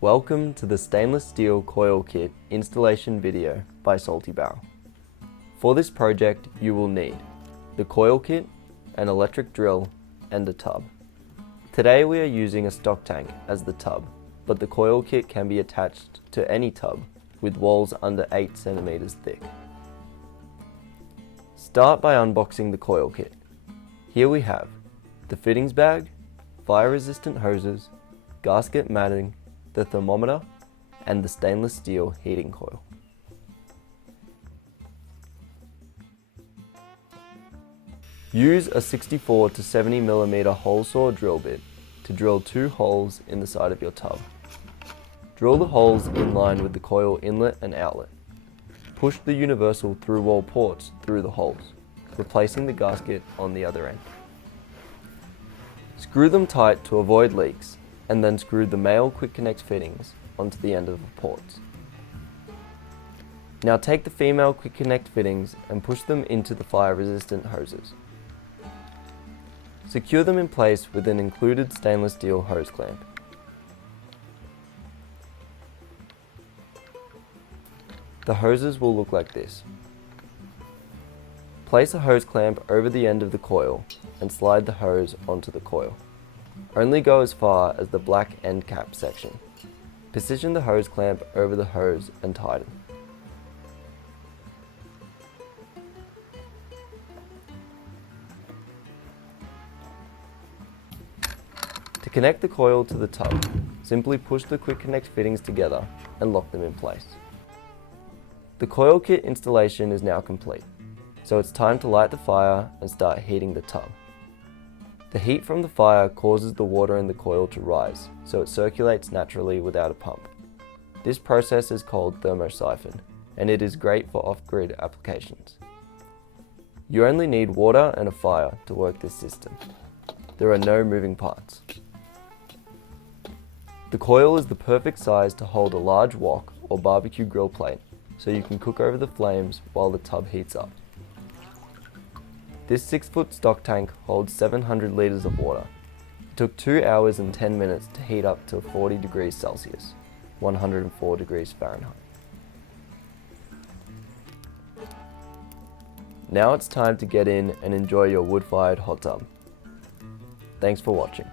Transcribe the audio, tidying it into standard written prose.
Welcome to the stainless steel coil kit installation video by Salty Barrel. For this project you will need the coil kit, an electric drill and a tub. Today we are using a stock tank as the tub, but the coil kit can be attached to any tub with walls under 8 cm thick. Start by unboxing the coil kit. Here we have the fittings bag, fire resistant hoses, gasket matting, the thermometer, and the stainless steel heating coil. Use a 64 to 70 mm hole saw drill bit to drill 2 holes in the side of your tub. Drill the holes in line with the coil inlet and outlet. Push the universal through wall ports through the holes, replacing the gasket on the other end. Screw them tight to avoid leaks, and then screw the male quick connect fittings onto the end of the ports. Now take the female quick connect fittings and push them into the fire resistant hoses. Secure them in place with an included stainless steel hose clamp. The hoses will look like this. Place a hose clamp over the end of the coil and slide the hose onto the coil. Only go as far as the black end cap section. Position the hose clamp over the hose and tighten. To connect the coil to the tub, simply push the quick connect fittings together and lock them in place. The coil kit installation is now complete, so it's time to light the fire and start heating the tub. The heat from the fire causes the water in the coil to rise, so it circulates naturally without a pump. This process is called Thermosyphon, and it is great for off-grid applications. You only need water and a fire to work this system. There are no moving parts. The coil is the perfect size to hold a large wok or barbecue grill plate, so you can cook over the flames while the tub heats up. This 6-foot stock tank holds 700 litres of water. It took 2 hours and 10 minutes to heat up to 40 degrees Celsius, 104 degrees Fahrenheit. Now it's time to get in and enjoy your wood-fired hot tub. Thanks for watching.